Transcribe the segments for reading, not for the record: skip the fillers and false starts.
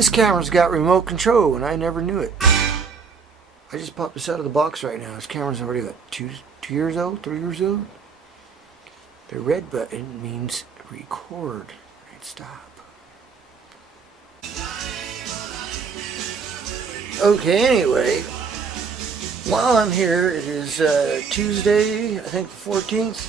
This camera's got remote control and I never knew it. I just popped this out of the box right now. This camera's already got 2 years old, 3 years old. The red button means record. Right, stop. Okay, anyway, while I'm here, it is Tuesday, I think the 14th.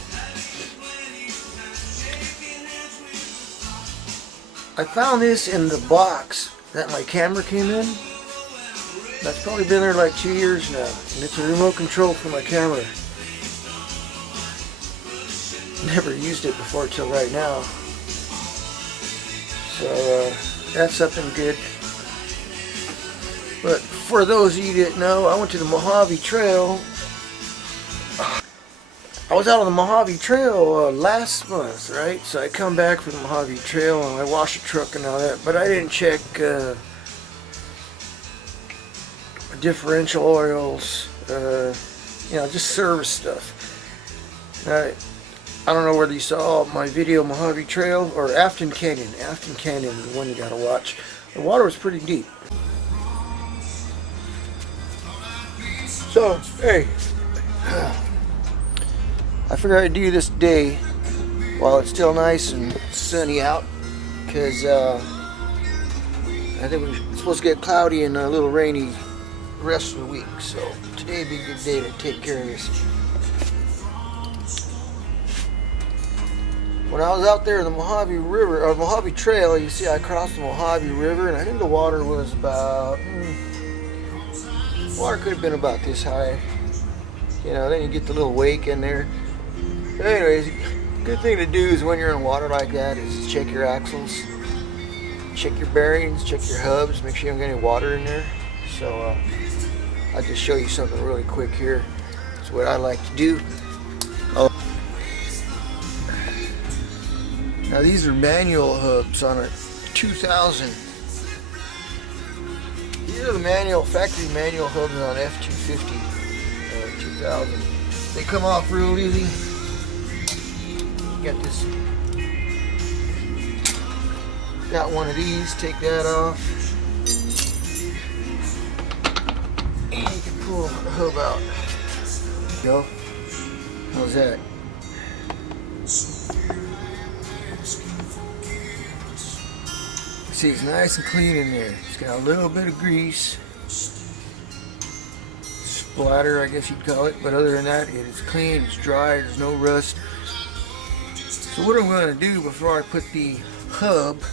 I found this in the box that my camera came in. That's probably been there like 2 years now. And it's a remote control for my camera. Never used it before till right now. So that's something good. But for those of you that didn't know, I went to the Mojave Trail. I was out on the Mojave Trail last month, right? So I come back from the Mojave Trail and I wash the truck and all that, but I didn't check differential oils, you know, just service stuff. I don't know whether you saw my video Mojave Trail or Afton Canyon. Afton Canyon is the one you gotta watch. The water was pretty deep. So, hey. I figured I'd do this today while it's still nice and sunny out, because I think we're supposed to get cloudy and a little rainy the rest of the week. So today would be a good day to take care of this. When I was out there in the Mojave River, or Mojave Trail, you see I crossed the Mojave River, and I think the water was about, water could have been about this high. You know, then you get the little wake in there. Anyways, good thing to do is when you're in water like that is check your axles, check your bearings, check your hubs, make sure you don't get any water in there. So I'll just show you something really quick here. It's what I like to do. Now these are manual hubs on a 2000. These are the manual, factory manual hubs on F250 2000. They come off real easy. Got this. Got one of these. Take that off. And you can pull the hub out. There you go. How's that? See, it's nice and clean in there. It's got a little bit of grease. Splatter, I guess you'd call it. But other than that, it is clean. It's dry. There's no rust. So what I'm going to do before I put the hub,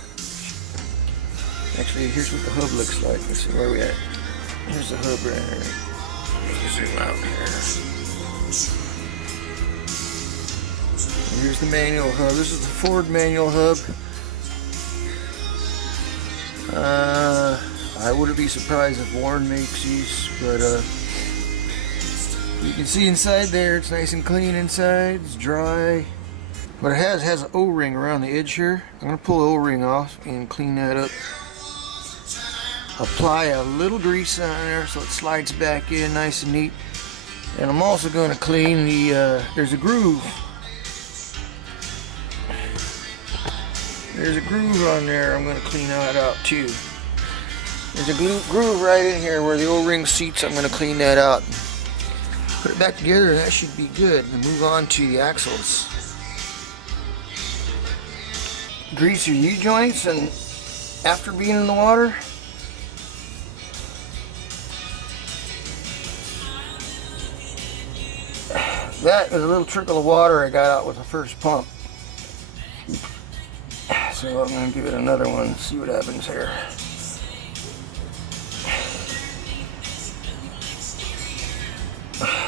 actually here's what the hub looks like. Let's see where we at. Here's the hub right here. Zoom out here. And here's the manual hub. This is the Ford manual hub. I wouldn't be surprised if Warren makes these, but you can see inside there it's nice and clean inside. It's dry. But it has an O-ring around the edge here. I'm going to pull the O-ring off and clean that up. Apply a little grease on there so it slides back in nice and neat. And I'm also going to clean the, there's a groove. There's a groove on there. I'm going to clean that out too. There's a groove right in here where the O-ring seats. I'm going to clean that out. Put it back together and that should be good. And move on to the axles. Grease your U-joints and after being in the water. That is a little trickle of water I got out with the first pump. So I'm going to give it another one and see what happens here.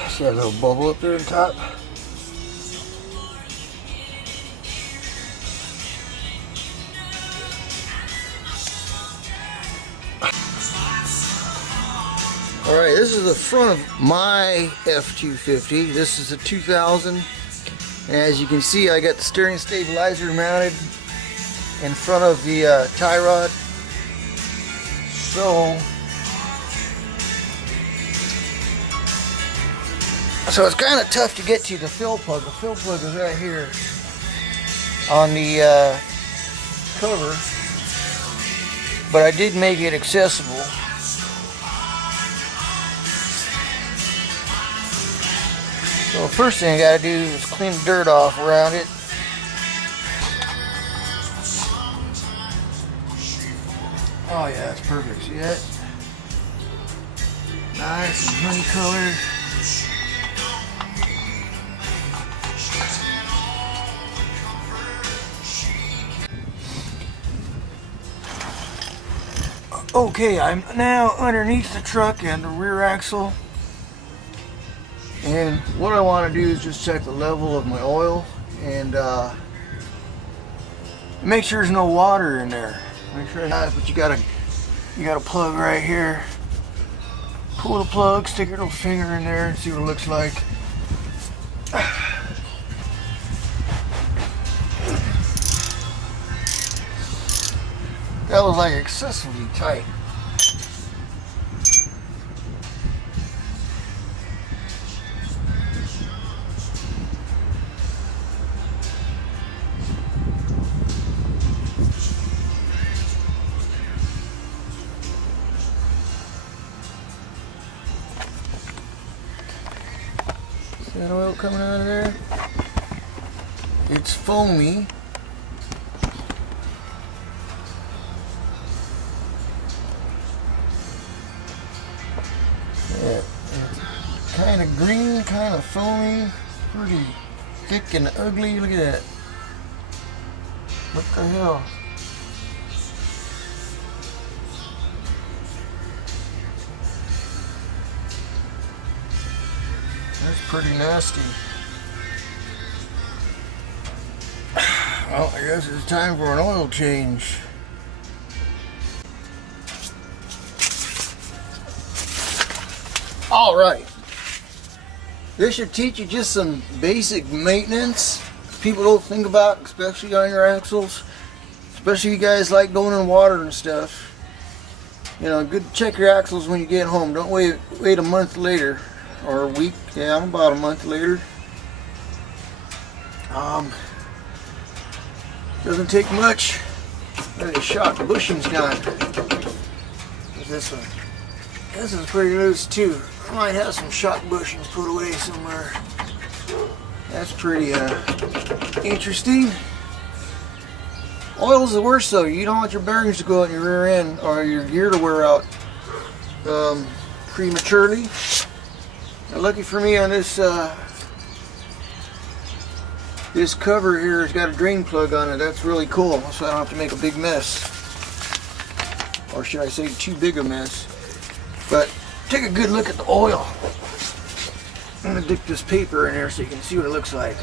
See that little bubble up there on top? Alright, this is the front of my F250. This is a 2000. And as you can see, I got the steering stabilizer mounted in front of the tie rod. So it's kind of tough to get to the fill plug. The fill plug is right here on the cover. but I did make it accessible. So first thing I gotta do is clean the dirt off around it. Oh yeah, that's perfect. See that? Nice and honey colored. Okay, I'm now underneath the truck and the rear axle. And what I want to do is just check the level of my oil and make sure there's no water in there. Make sure not, but you got a plug right here. Pull the plug, stick your little finger in there and see what it looks like. That was like excessively tight. See that oil coming out of there? It's foamy. Yeah, it's kind of green, kind of foamy, pretty thick and ugly. Look at that. What the hell? That's pretty nasty. Well, I guess it's time for an oil change. All right. This should teach you just some basic maintenance people don't think about, especially on your axles. Especially you guys like going in water and stuff. You know, good check your axles when you get home. Don't wait a month later or a week. Yeah, I'm about a month later. Doesn't take much. The shock bushing's done. What's this one? This is pretty loose too. I might have some shock bushings put away somewhere. That's pretty interesting. Oil's the worst though. You don't want your bearings to go out in your rear end or your gear to wear out prematurely. Now, lucky for me on this this cover here has got a drain plug on it. That's really cool, so I don't have to make a big mess. Or should I say too big a mess. But take a good look at the oil. I'm going to dip this paper in there so you can see what it looks like.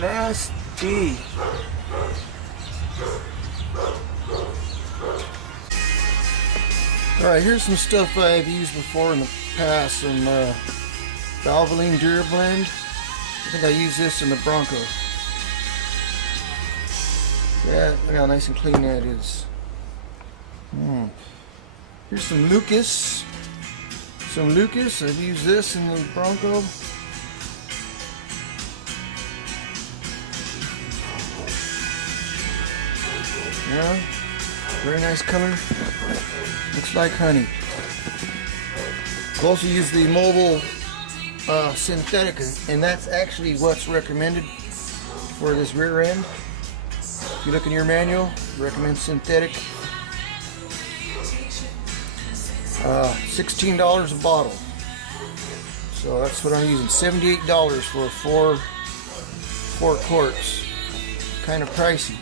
Nasty. Alright, here's some stuff I've used before in the past. Some Valvoline DuraBlend. I think I used this in the Bronco. Yeah, look how nice and clean that is. Here's some Lucas. I've used this in the Bronco. Yeah, very nice color. Looks like honey. I've also used the Mobil synthetic, and that's actually what's recommended for this rear end. If you look in your manual, recommend synthetic. $16 a bottle. So that's what I'm using. $78 for four quarts. Kind of pricey.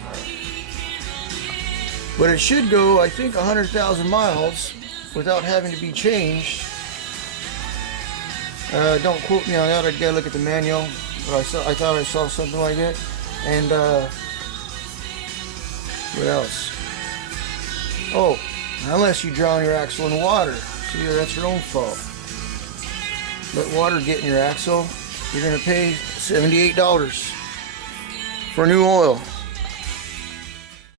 But it should go, I think, 100,000 miles without having to be changed. Don't quote me on that. I gotta look at the manual. But I thought I saw something like that. And what else? Oh, unless you drown your axle in water. See, that's your own fault. Let water get in your axle. You're gonna pay $78 for new oil.